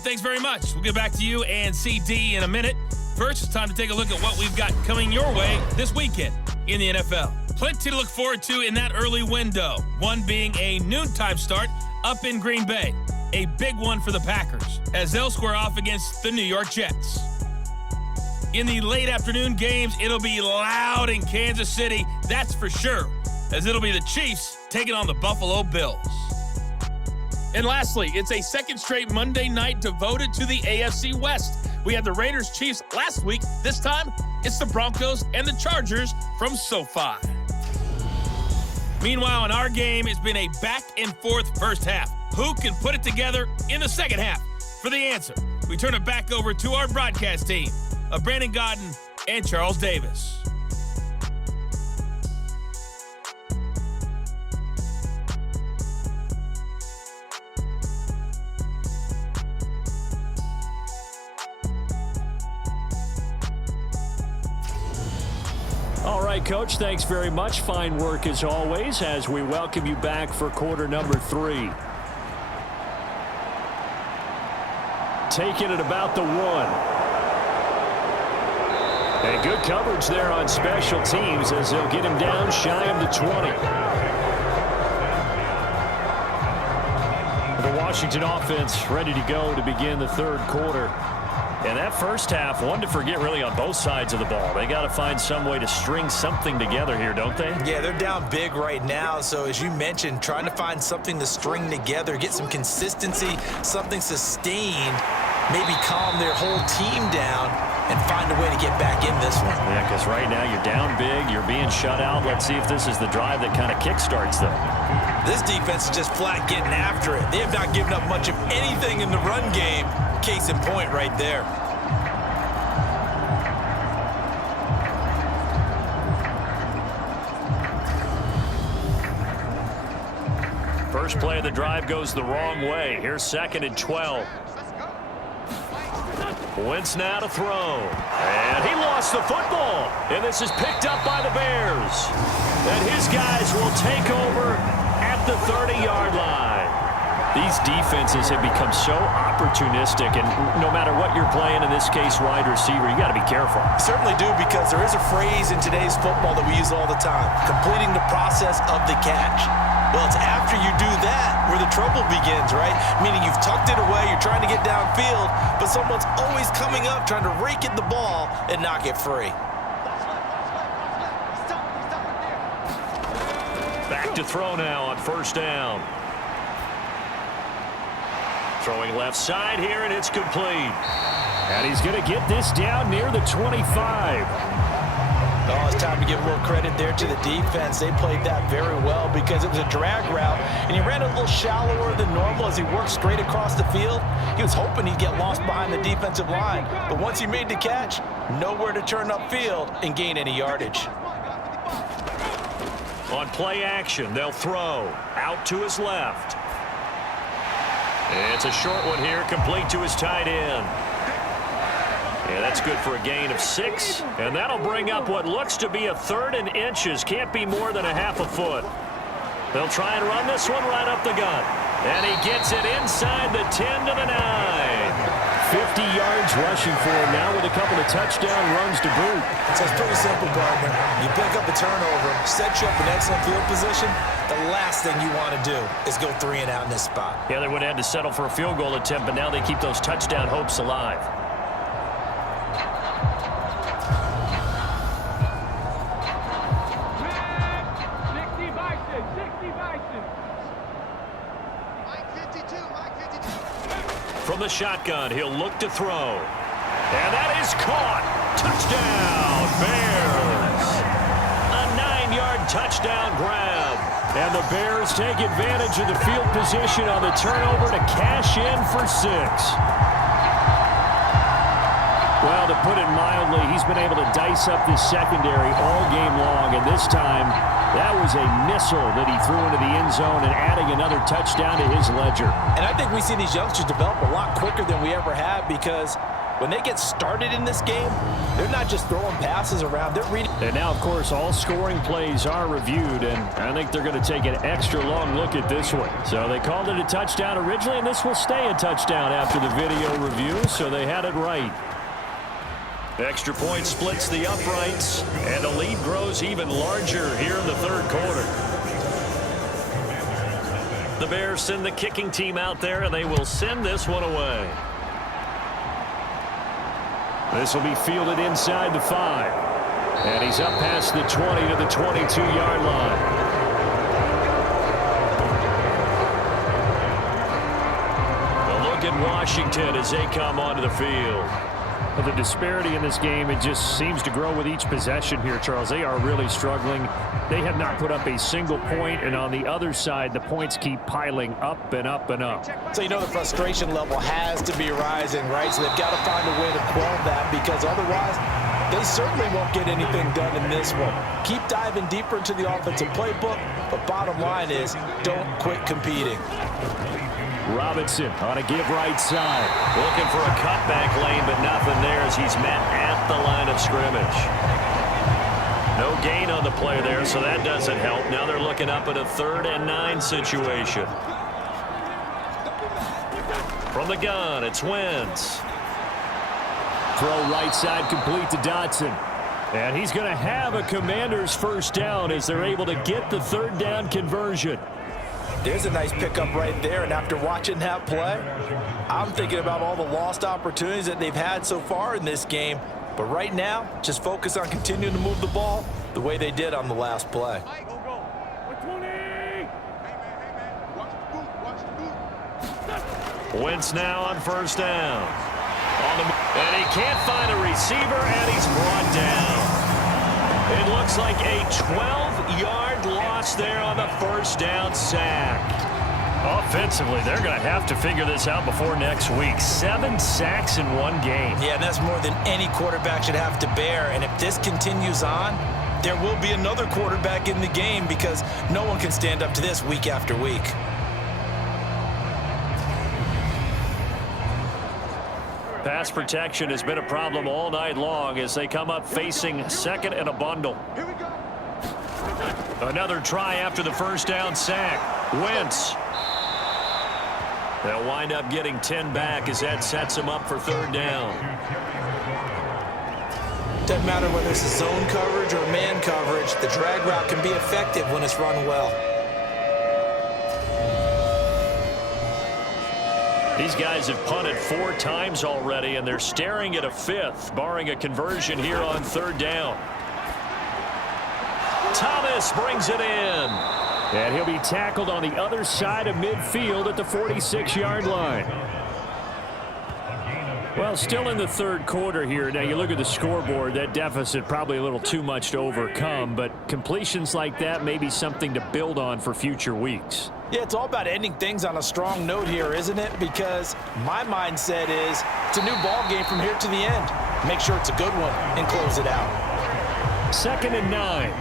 Brian, thanks very much. We'll get back to you and CD in a minute. First, it's time to take a look at what we've got coming your way this weekend in the NFL. Plenty to look forward to in that early window, one being a noontime start up in Green Bay. A big one for the Packers as they'll square off against the New York Jets. In the late afternoon games, it'll be loud in Kansas City, that's for sure, as it'll be the Chiefs taking on the Buffalo Bills. And lastly, it's a second straight Monday night devoted to the AFC West. We had the Raiders-Chiefs last week. This time, it's the Broncos and the Chargers from SoFi. Meanwhile, in our game, it's been a back-and-forth first half. Who can put it together in the second half? For the answer, we turn it back over to our broadcast team of Brandon Godden and Charles Davis. All right, Coach, thanks very much. Fine work as always as we welcome you back for quarter number 3. Taking it about the 1. And good coverage there on special teams as they'll get him down shy of the 20. The Washington offense ready to go to begin the third quarter. And that first half, one to forget really on both sides of the ball. They got to find some way to string something together here, don't they? Yeah, they're down big right now. So as you mentioned, trying to find something to string together, get some consistency, something sustained, maybe calm their whole team down and find a way to get back in this one. Yeah, because right now you're down big, you're being shut out. Let's see if this is the drive that kind of kickstarts them. This defense is just flat getting after it. They have not given up much of anything in the run game. Case in point right there. First play of the drive goes the wrong way. Here's 2nd and 12. Wentz now to throw. And he lost the football. And this is picked up by the Bears. And his guys will take over at the 30-yard line. These defenses have become so opportunistic, and no matter what you're playing, in this case wide receiver, you got to be careful. Certainly do, because there is a phrase in today's football that we use all the time, completing the process of the catch. Well, it's after you do that where the trouble begins, right? Meaning you've tucked it away, you're trying to get downfield, but someone's always coming up trying to rake at the ball and knock it free. Back to throw now on first down. Throwing left side here, and it's complete. And he's going to get this down near the 25. Oh, it's time to give a little credit there to the defense. They played that very well because it was a drag route, and he ran a little shallower than normal as he worked straight across the field. He was hoping he'd get lost behind the defensive line, but once he made the catch, nowhere to turn upfield and gain any yardage. On play action, they'll throw out to his left. It's a short one here, complete to his tight end. And that's good for a gain of 6. And that'll bring up what looks to be a 3rd and inches. Can't be more than a half a foot. They'll try and run this one right up the gut. And he gets it inside the 10 to the 9. 50 yards rushing for him now with a couple of touchdown runs to boot. So it's pretty simple, partner. You pick up a turnover, set you up in excellent field position. The last thing you want to do is go 3 and out in this spot. Yeah, they would have had to settle for a field goal attempt, but now they keep those touchdown hopes alive. From the shotgun, he'll look to throw. And that is caught. Touchdown, Bears. A 9-yard touchdown grab. And the Bears take advantage of the field position on the turnover to cash in for 6. Well, to put it mildly, he's been able to dice up this secondary all game long, and this time that was a missile that he threw into the end zone and adding another touchdown to his ledger. And I think we see these youngsters develop a lot quicker than we ever ever had, because when they get started in this game, they're not just throwing passes around. They're reading. And now, of course, all scoring plays are reviewed, and I think they're going to take an extra long look at this one. So they called it a touchdown originally, and this will stay a touchdown after the video review, so they had it right. Extra point splits the uprights, and the lead grows even larger here in the third quarter. The Bears send the kicking team out there, and they will send this one away. This will be fielded inside the 5. And he's up past the 20 to the 22-yard line. A look at Washington as they come onto the field. Well, the disparity in this game, it just seems to grow with each possession here, Charles. They are really struggling. They have not put up a single point, and on the other side, the points keep piling up and up and up. So you know the frustration level has to be rising, right? So they've got to find a way to quell that, because otherwise they certainly won't get anything done in this one. Keep diving deeper into the offensive playbook, but bottom line is don't quit competing. Robinson on a give right side. Looking for a cutback lane, but nothing there as he's met at the line of scrimmage. No gain on the play there, so that doesn't help. Now they're looking up at a 3rd and 9 situation. From the gun, it's Wentz. Throw right side complete to Dotson. And he's going to have a Commanders first down as they're able to get the 3rd down conversion. There's a nice pickup right there, and after watching that play, I'm thinking about all the lost opportunities that they've had so far in this game. But right now, just focus on continuing to move the ball the way they did on the last play. Wentz now on first down. And he can't find a receiver, and he's brought down. It looks like a 12-yard loss there on the first down sack. Offensively, they're going to have to figure this out before next week. 7 sacks in one game. Yeah, and that's more than any quarterback should have to bear. And if this continues on, there will be another quarterback in the game, because no one can stand up to this week after week. Pass protection has been a problem all night long as they come up facing 2nd and a bundle. Another try after the first down sack. Wentz. They'll wind up getting 10 back as that sets them up for 3rd down. Doesn't matter whether it's a zone coverage or man coverage, the drag route can be effective when it's run well. These guys have punted 4 times already, and they're staring at a 5th, barring a conversion here on 3rd down. Thomas brings it in. And he'll be tackled on the other side of midfield at the 46-yard line. Well, still in the third quarter here. Now, you look at the scoreboard, that deficit probably a little too much to overcome, but completions like that may be something to build on for future weeks. Yeah, it's all about ending things on a strong note here, isn't it? Because my mindset is it's a new ball game from here to the end. Make sure it's a good one and close it out. 2nd and 9.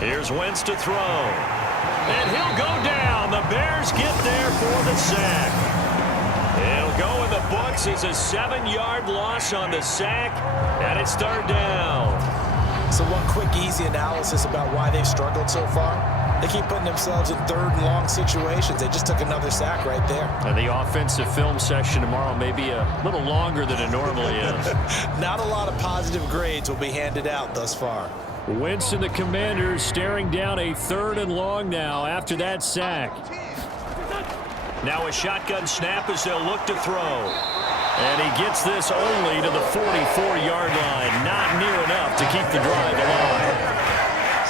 Here's Wentz to throw. And he'll go down. The Bears get there for the sack. It'll go in the books as a 7-yard loss on the sack, and it's 3rd down. So one quick, easy analysis about why they've struggled so far. They keep putting themselves in 3rd and long situations. They just took another sack right there. And the offensive film session tomorrow may be a little longer than it normally is. Not a lot of positive grades will be handed out thus far. Wentz and the Commanders staring down a 3rd and long now after that sack. Now a shotgun snap as they'll look to throw. And he gets this only to the 44-yard line. Not near enough to keep the drive alive.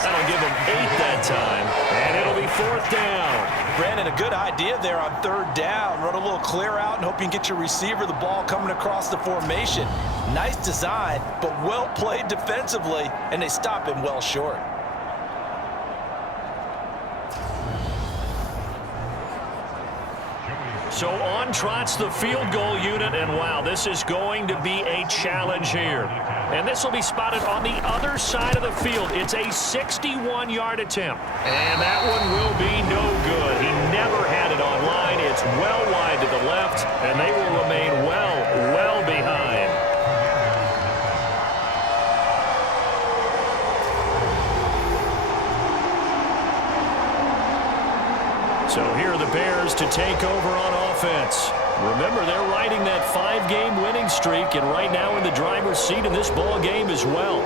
That'll give him 8 that time. And it'll be 4th down. Brandon, a good idea there on 3rd down. Run a little clear out and hope you can get your receiver the ball coming across the formation. Nice design, but well played defensively, and they stop him well short. So on trots the field goal unit, and wow, this is going to be a challenge here. And this will be spotted on the other side of the field. It's a 61-yard attempt, and that one will be no good. It's well wide to the left, and they will remain well behind. So here are the Bears to take over on offense. Remember, they're riding that 5-game winning streak, and right now in the driver's seat in this ball game as well.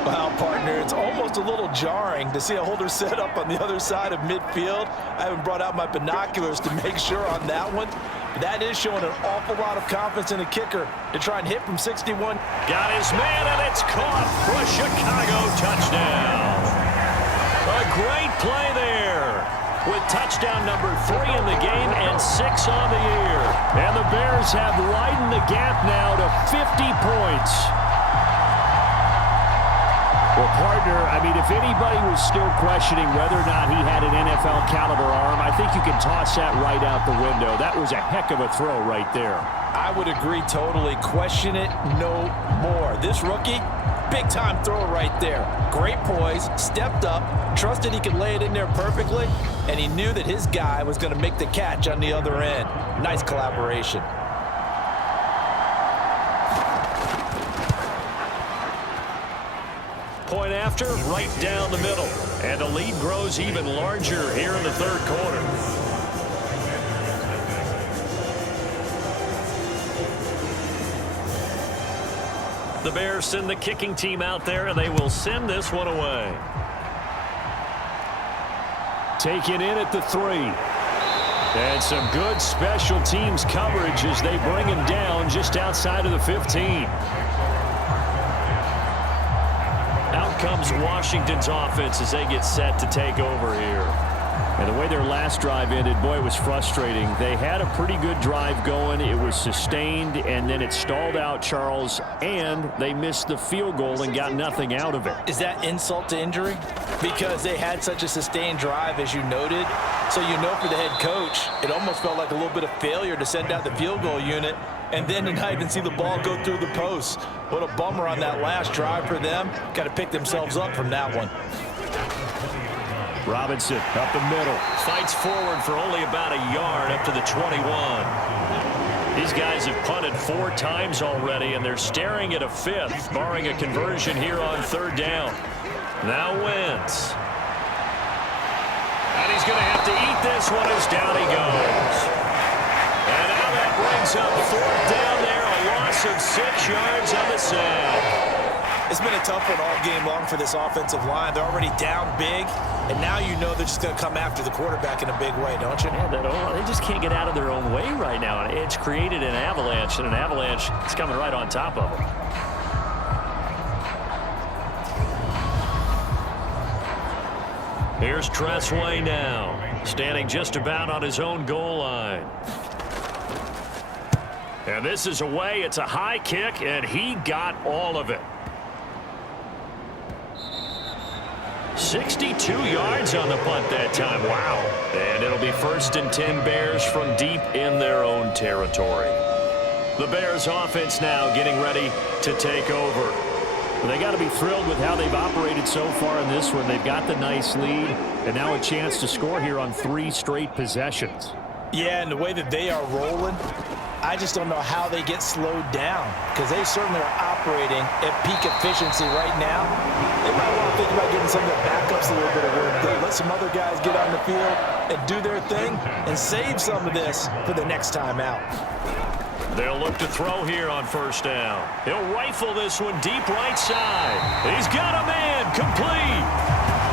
Well, partner, it's almost a little jarring to see a holder set up on the other side of midfield. I haven't brought out my binoculars to make sure on that one. But that is showing an awful lot of confidence in the kicker to try and hit from 61. Got his man, and it's caught for a Chicago touchdown. A great play there, with touchdown number 3 in the game and 6 on the year. And the Bears have widened the gap now to 50 points. Well, partner, I mean, if anybody was still questioning whether or not he had an NFL caliber arm, I think you can toss that right out the window. That was a heck of a throw right there. I would agree totally. Question it no more. This rookie, big-time throw right there. Great poise, stepped up, trusted he could lay it in there perfectly, and he knew that his guy was going to make the catch on the other end. Nice collaboration. Point after, right down the middle. And the lead grows even larger here in the third quarter. The Bears send the kicking team out there, and they will send this one away. Taken in at the 3. And some good special teams coverage as they bring him down just outside of the 15. Out comes Washington's offense as they get set to take over here. And the way their last drive ended, boy, it was frustrating. They had a pretty good drive going. It was sustained, and then it stalled out, Charles, and they missed the field goal and got nothing out of it. Is that insult to injury? Because they had such a sustained drive, as you noted. So you know for the head coach, it almost felt like a little bit of failure to send out the field goal unit and then to not even see the ball go through the post. What a bummer on that last drive for them. Got to pick themselves up from that one. Robinson up the middle. Fights forward for only about a yard up to the 21. These guys have punted 4 times already, and they're staring at a 5th, barring a conversion here on 3rd down. Now Wentz. And he's going to have to eat this one as down he goes. And now that brings up 4th down there, a loss of 6 yards on the sack. It's been a tough one all game long for this offensive line. They're already down big, and now you know they're just going to come after the quarterback in a big way, don't you? Yeah, they just can't get out of their own way right now. And it's created an avalanche, and an avalanche is coming right on top of them. Here's Tressway now, standing just about on his own goal line. And this is away. It's a high kick, and he got all of it. 62 yards on the punt that time. Wow. And it'll be 1st and 10 Bears from deep in their own territory. The Bears offense now getting ready to take over. Well, they got to be thrilled with how they've operated so far in this one. They've got the nice lead, and now a chance to score here on 3 straight possessions. Yeah, and the way that they are rolling, I just don't know how they get slowed down, because they certainly are operating at peak efficiency right now. They might want to think about getting some of the backups a little bit of work done. Let some other guys get on the field and do their thing and save some of this for the next time out. They'll look to throw here on 1st down. He'll rifle this one deep right side. He's got a man, complete.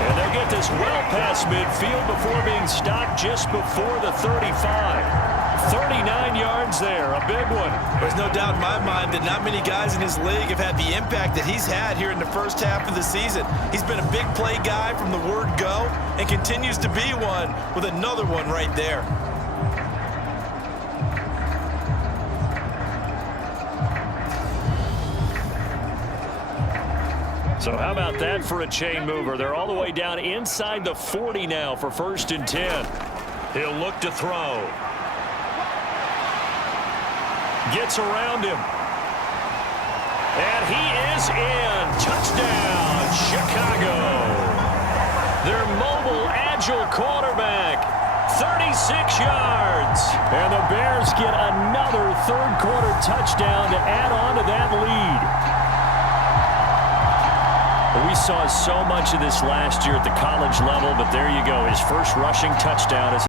And they'll get this well past midfield before being stopped just before the 35. 39 yards there, a big one. There's no doubt in my mind that not many guys in his league have had the impact that he's had here in the first half of the season. He's been a big play guy from the word go and continues to be one with another one right there. So how about that for a chain mover? They're all the way down inside the 40 now for 1st and 10. He'll look to throw. Gets around him. And he is in. Touchdown, Chicago. Their mobile, agile quarterback 36 yards. And the Bears get another third-quarter touchdown to add on to that lead. We saw so much of this last year at the college level, but there you go. His first rushing touchdown is